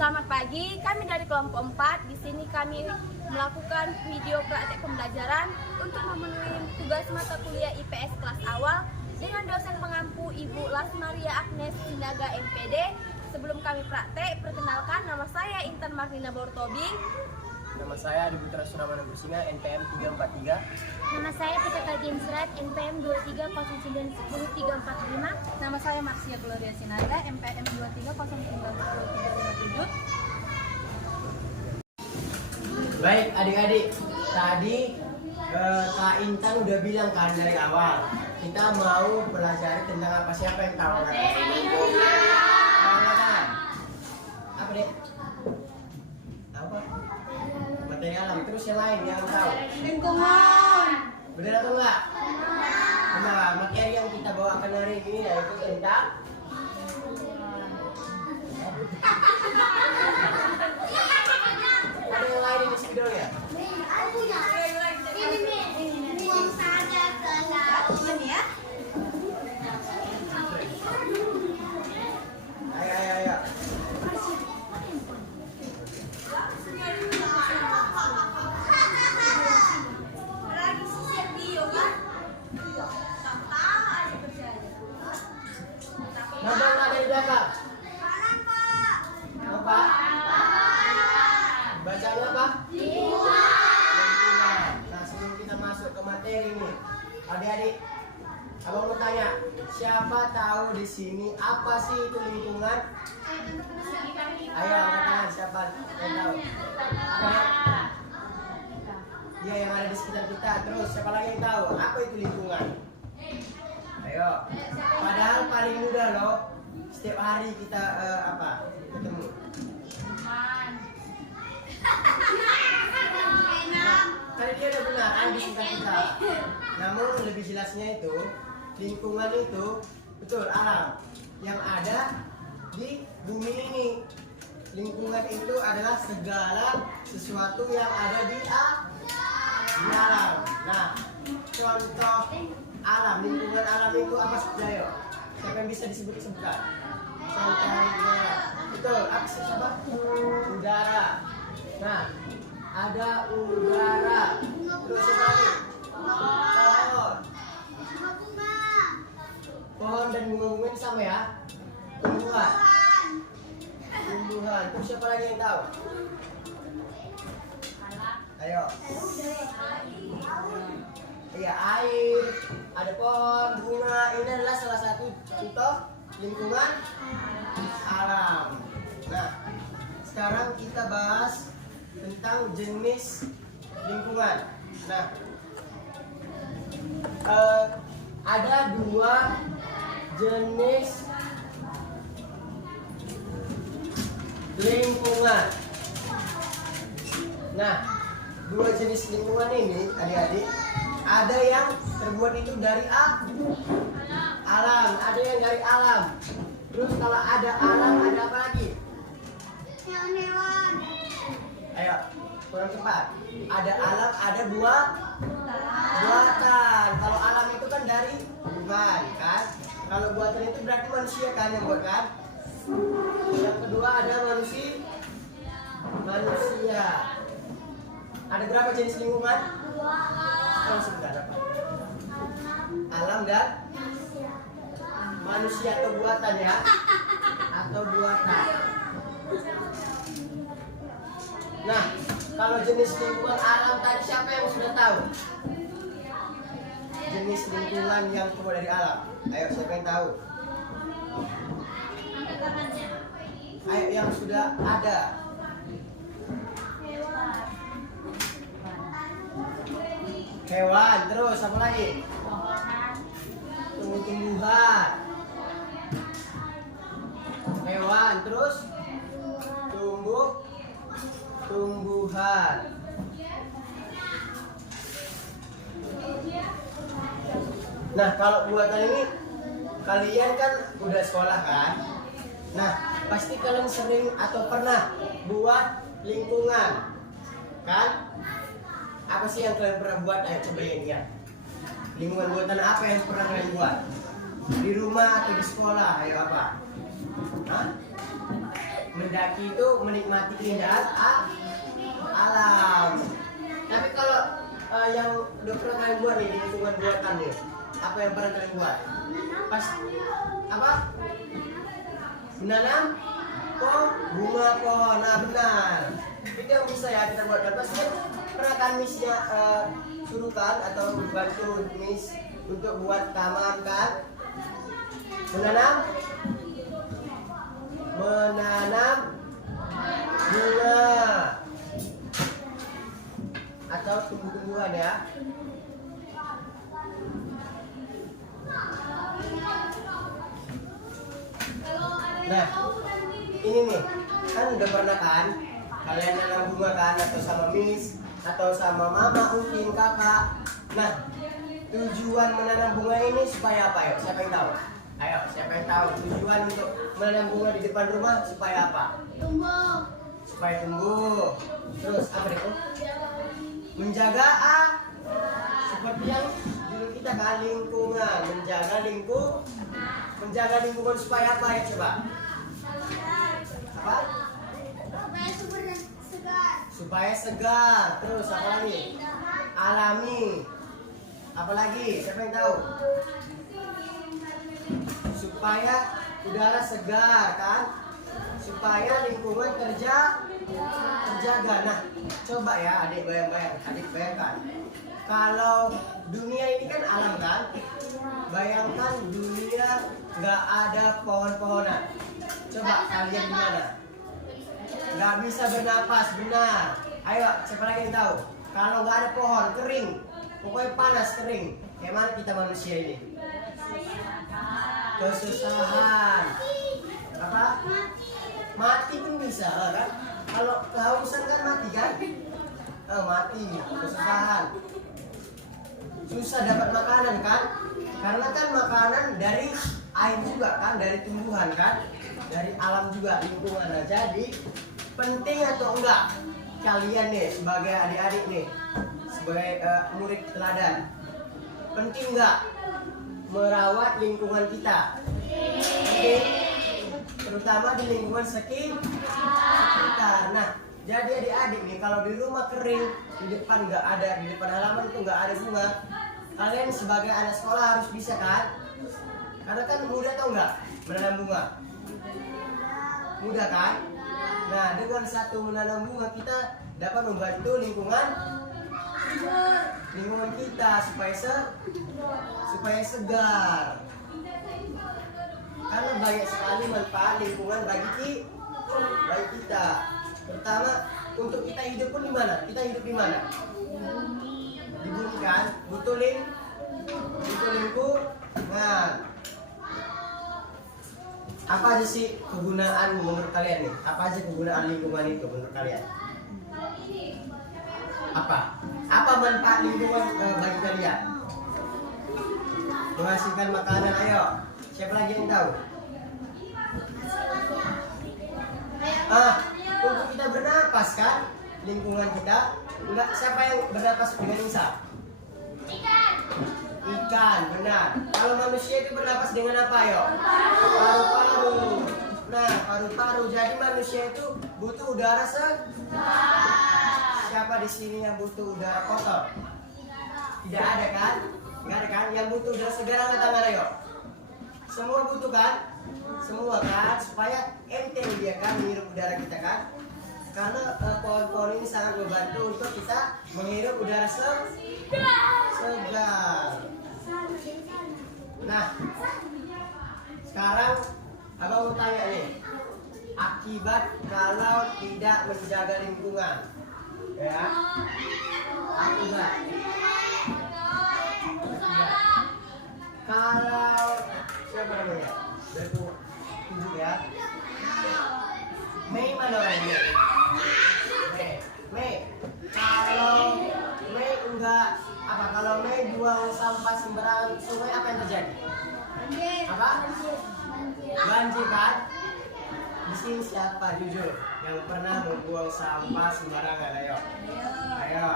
Selamat pagi, kami dari kelompok 4. Di sini kami melakukan video praktek pembelajaran untuk memenuhi tugas mata kuliah IPS kelas awal dengan dosen pengampu Ibu Lasmaria Agnes Sinaga MPD. Sebelum kami praktek, perkenalkan nama saya Intan Marlina Bortobing. Nama saya Adi Putra Suramana Bursinga, NPM 343. Nama saya Pita Kajian Serat, NPM 2309100345. Nama saya Marsia Gloria Sinaga, MPM 23091057. Baik adik-adik, tadi Kak Intan udah bilang kan dari awal kita mau pelajari tentang apa, siapa yang tahu? Apa deh? Apa? Materi alam. Terus yang lain yang tahu? Lingkungan. Benar atau enggak? Benar. Materi yang kita bawakan hari ini yaitu tentang ada yang lain di videonya? Ayo. Nabang ada di belakang. Apa? Bacanya apa? Lingkungan. Nah, sebelum kita masuk ke materi nih, adik-adik, abang mau tanya, siapa tahu di sini apa sih itu lingkungan? Ayo angkat tangan, siapa yang tahu? Iya, yang ada di sekitar kita. Terus siapa lagi yang tahu apa itu lingkungan? Ayo. Padahal paling mudah loh. Setiap hari kita ketemu. Nah, tadi dia udah benar kan di sekitar kita. Namun lebih jelasnya itu lingkungan itu betul alam yang ada di bumi ini. Lingkungan itu adalah segala sesuatu yang ada di alam. Nah, contoh alam, lingkungan alam itu apa saja yo? Siapa yang bisa disebutkan? Contohnya, betul, apa? Udara. Nah, ada udara. Terus apa lagi? Pohon. Pohon dan bunga-bunga sama ya? Tumbuhan. Terus siapa lagi yang tahu? Ayo. Iya, air, ada pohon, bunga. Ini adalah salah satu contoh lingkungan alam. Nah, sekarang kita bahas tentang jenis lingkungan. Nah, ada dua jenis lingkungan. Nah, dua jenis lingkungan ini, adik-adik, ada yang terbuat itu dari alam, ada yang dari alam. Terus kalau ada alam, ada apa lagi? Hewan. Ayo, kurang cepat. Ada alam, ada buatan. Kalau alam itu kan dari Tuhan, kan? Kalau buatan itu berarti manusia kan yang buat, kan? Yang kedua ada manusia. Ada berapa jenis lingkungan? Kalau sebentar apa? Alam dan manusia atau buatan ya? Atau buatan. Nah, kalau jenis lingkungan alam tadi siapa yang sudah tahu? Jenis lingkungan yang keluar dari alam. Ayo, siapa yang tahu? Ayo, yang sudah ada. Hewan, terus apa lagi? Tumbuh-tumbuhan. Hewan, terus tumbuhan. Nah, kalau buatan ini kalian kan udah sekolah kan? Nah, pasti kalian sering atau pernah buat lingkungan, kan? Apa sih yang kalian pernah buat? Ayo cobain ya. Lingkungan buatan apa yang pernah kalian buat? Di rumah atau di sekolah? Ayo apa? Hah? mendaki itu menikmati keindahan alam. Tapi kalau yang udah pernah kalian buat nih di lingkungan buatan nih, apa yang pernah kalian buat? Pas apa? Menanam bunga pohon. Nah benar. Itu yang bisa ya kita buat. Pasti pernah kan misnya suruhkan atau bantu mis untuk buat taman kan? Menanam bunga atau tumbuh-tumbuhan ya. Nah, ini nih, kan udah pernah kan kalian nanam bunga kan, atau sama miss, atau sama mama, mungkin kakak. Nah, tujuan menanam bunga ini supaya apa ya? Siapa yang tahu? Ayo, siapa yang tahu tujuan untuk menanam bunga di depan rumah supaya apa? Tumbuh. Supaya tumbuh. Terus apa deh? Menjaga seperti yang dulu kita kan, lingkungan, menjaga lingkungan supaya apa ya coba? Apa? Supaya segar. Terus apa lagi? Alami. Apalagi? Siapa yang tahu? Supaya udara segar kan? Supaya lingkungan terjaga. Nah, coba ya adik bayangkan. Kalau dunia ini kan alam kan? Bayangkan dunia nggak ada pohon-pohonan. Coba kalian gimana? Nggak bisa bernapas, benar. Ayo, siapa lagi yang tahu? Kalau nggak ada pohon, kering. Pokoknya panas, kering. Kayak mana kita manusia ini? Kesusahan. Apa? Mati pun bisa kan? Kalau kehausan kan mati kan? Mati, kesusahan. Susah dapat makanan kan? Karena kan makanan dari air juga kan, dari tumbuhan kan, dari alam juga, lingkungan. Nah, jadi penting atau enggak kalian nih sebagai adik-adik nih, sebagai murid teladan, penting enggak merawat lingkungan kita? Penting, terutama di lingkungan sekitar. Nah, jadi adik-adik nih, kalau di rumah kering, di depan nggak ada, di depan halaman itu nggak ada bunga, kalian sebagai anak sekolah harus bisa kan? Karena kan mudah atau enggak menanam bunga? Mudah kan? Nah, dengan satu menanam bunga kita dapat membantu lingkungan kita supaya segar. Karena banyak sekali manfaat lingkungan bagi kita. Pertama, untuk kita hidup pun di mana? Kita hidup di mana? Di bumi kan? Butuh lingkungan. Apa aja sih kegunaan menurut kalian nih? Apa aja kegunaan lingkungan itu menurut kalian? Apa manfaat lingkungan bagi kalian? Menghasilkan makanan, ayo. Siapa lagi yang tahu? Untuk kita bernapas kan? Lingkungan kita. Enggak, siapa yang bernapas dengan insang? Ikan, benar. Kalau manusia itu bernapas dengan apa, yo? Paru-paru. Nah, paru-paru. Jadi manusia itu butuh udara segar. Siapa di sini yang butuh udara kotor? Tidak ada kan? Tidak ada kan? Yang butuh udara segar angkat tangan, ayo. Semua butuh kan? Semua kan? Supaya enteng dia kan menghirup udara kita kan? Karena pohon-pohon ini sangat membantu untuk kita menghirup udara segar. Nah, sekarang abang mau tanya nih, akibat kalau tidak menjaga lingkungan, ya? Akibat. Kalau siapa namanya? Bertunjuk ya. Mei mana orangnya? Mei. Kalau Mei enggak apa? Kalau Mei buang sampah sembarangan sungai, apa yang terjadi? Apa? Banjir kan? Di sini siapa jujur yang pernah membuang sampah sembarangan? Ayo.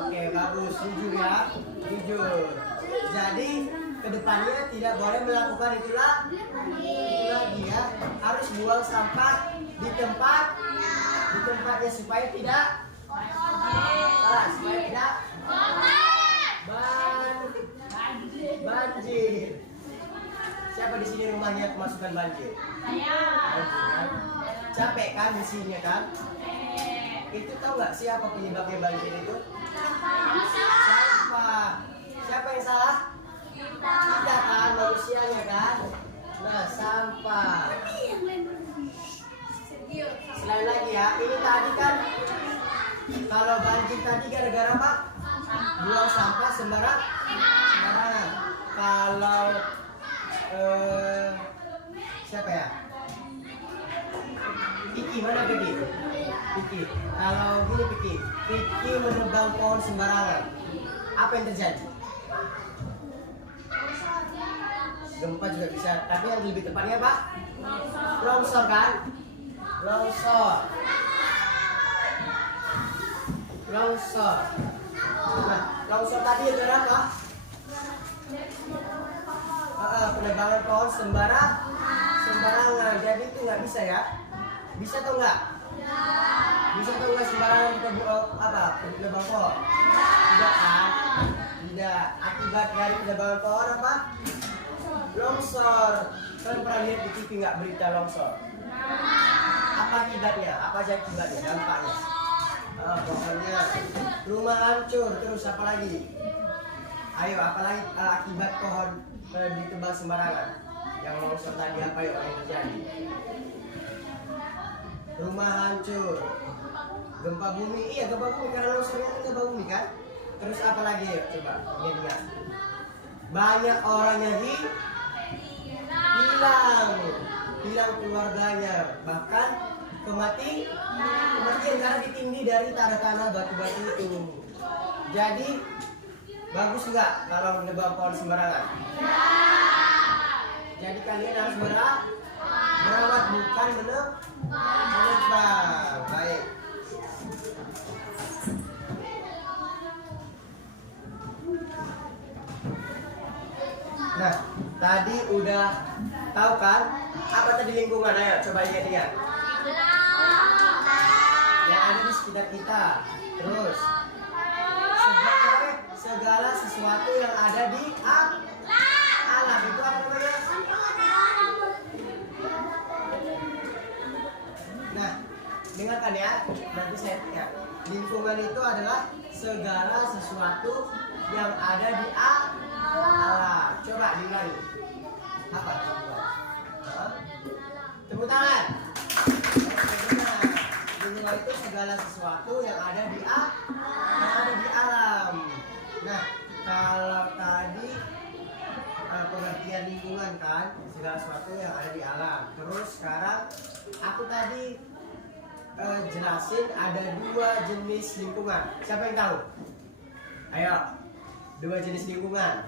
Oke, bagus. Jujur ya. Jujur. Jadi kedepannya tidak boleh melakukan itu lagi ya. Harus buang sampah di tempatnya supaya tidak supaya tidak banjir. Siapa di sini rumahnya kemasukan banjir? Capek kan di sini kan? Itu tahu nggak siapa penyebabnya banjir itu? Sampah. Siapa yang salah? Kita kan, manusianya kan. Nah, sampah. Selain lagi ya, ini tadi kan kalau banjir tadi gara-gara apa? Buang sampah sembarangan. Kalau siapa ya? Piki, mana Piki? Piki. Kalau gini Piki menebang pohon sembarangan. Apa yang terjadi? Gempa juga bisa, tapi yang lebih tepatnya apa? Longsor kan? Longsor. Nah, longsor tadi itu apa? Penebangan pohon sembarangan. Jadi itu nggak bisa ya? Bisa atau enggak? Bisa atau enggak sembarangan kita penebang pohon? Tidak kan? Tidak. Akibat dari penebangan pohon apa? Longsor. Kalian pernah lihat di TV nggak berita longsor? Apa akibatnya? Apa aja akibatnya? Dampaknya? Pokoknya rumah hancur. Terus apa lagi? Ayo, apalagi akibat pohon ditebang sembarangan? Yang longsor tadi apa yang terjadi? Rumah hancur, gempa bumi. Iya, gempa bumi karena longsornya kan gempa bumi kan. Terus apa lagi ya? Coba ingat. Banyak orang yang hilang keluarganya, bahkan kematian karena ditindih dari tanah-tanah batu-batu itu. Jadi bagus nggak kalau menebang pohon sembarangan? Jadi kalian harus merawat bukan menebang. Baik. Nah, tadi udah tahu kan apa tadi lingkungan? Ayo coba lihat. Yang ada di sekitar kita. Terus segala sesuatu yang ada di alam itu apa namanya? Nah, dengarkan ya. Nanti saya lingkungan itu adalah segala sesuatu yang ada di alam. Coba diulangi. Apa? Tepuk tangan. Lingkungan itu segala sesuatu yang ada di alam. Nah, kalau tadi pengertian lingkungan kan segala sesuatu yang ada di alam. Terus sekarang aku tadi jelasin ada 2 jenis lingkungan. Siapa yang tahu? Ayo, 2 jenis lingkungan.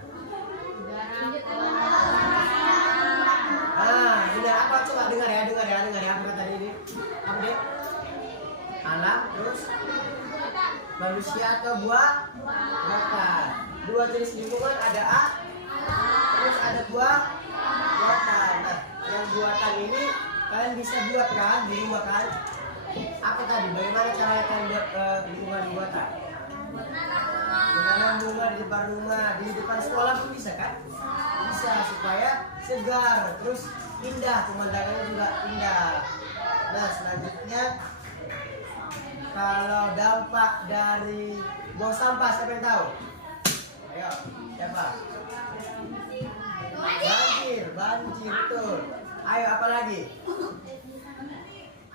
Ini apa? Coba dengar ya. Apa tadi ini? Apa deh? Alam, terus manusia atau buatan. 2 jenis lingkungan ada terus ada buatan. Nah, yang buatan ini kalian bisa buat kan di rumah kan? Apa tadi? Bagaimana cara kalian buat lingkungan buatan? Menanam bunga di depan rumah, di depan sekolah pun bisa kan? Bisa supaya segar, terus indah, pemandangannya juga indah. Nah, selanjutnya kalau dampak dari buang sampah siapa yang tahu? Ayo, siapa? Banjir betul. Ayo, apa lagi?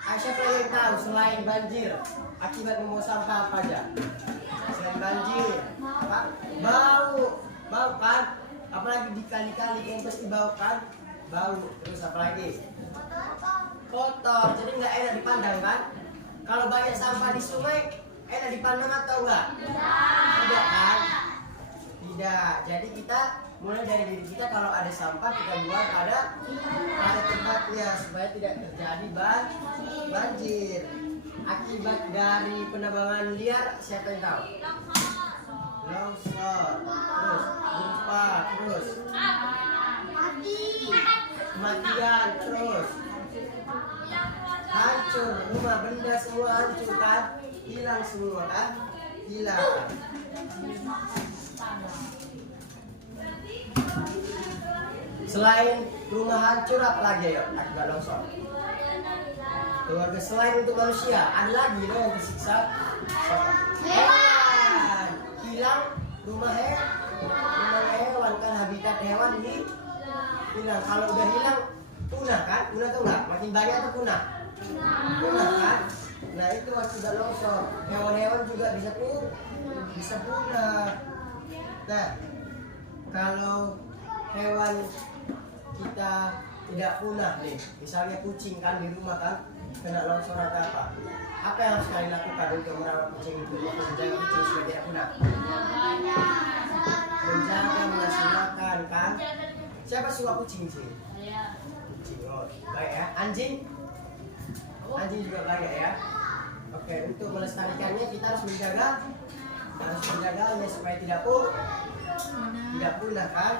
Ayo, siapa yang tahu selain banjir akibat membuang sampah apa aja? Selain banjir, apa? Bau kan? Apalagi di kali-kali yang pasti bau kan? Bau. Terus apa lagi? Kotor. Jadi nggak enak dipandang kan? Kalau banyak sampah di sungai, enak dipandang atau enggak? Tidak kan? Tidak. Jadi kita mulai dari diri kita, kalau ada sampah kita buang pada tempatnya supaya tidak terjadi banjir. Akibat dari penebangan liar siapa yang tahu? Longsor, terus gempa, terus kematian, terus hancur, rumah benda semua hancur kan, hilang semua kan, hilang. Selain rumah hancur apa lagi ya akibat longsor? Keluarga selain untuk manusia ada lagi loh yang tersiksa. Hewan hilang, rumah hewan kan, habitat hewan hilang. Kalau udah hilang punah kan, punah tuh nggak? Makin banyak tuh punah kan? Nah itu akibat longsor. Hewan-hewan juga bisa punah. Nah kalau hewan kita tidak punah nih, misalnya kucing kan di rumah kan kena longsor atau apa yang harus kalian lakukan untuk merawat kucing itu, menjaga kucing supaya tidak punah? Menjaga, mengasih makan kan. Siapa suka kucing sih? Kucing, oh baik ya. Anjing juga baik ya. Oke, untuk melestarikannya kita harus menjaganya supaya tidak punah kan.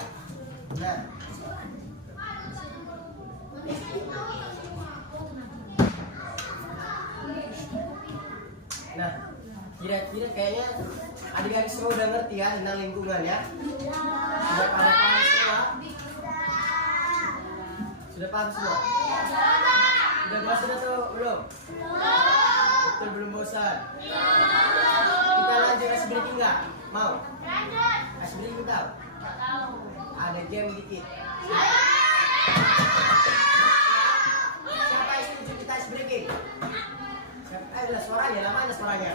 Nah, kira-kira kayaknya adik-adik semua udah ngerti ya tentang lingkungan ya. Sudah pada paham semua? Sudah paham semua? Udah bosan atau belum? Betul, belum bosan? Kita lanjut ice breaking nggak? Mau? Ice breaking tahu? Ada game dikit. Siapa yang setuju kita ice breaking? Ada suaranya, namanya suaranya.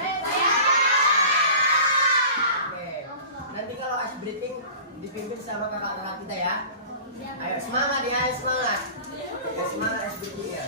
Oke, nanti kalau ice breaking dipimpin sama kakak-kakak kita ya. Ayo semangat ya, ayo semangat. Ayo semangat ice breaking ya.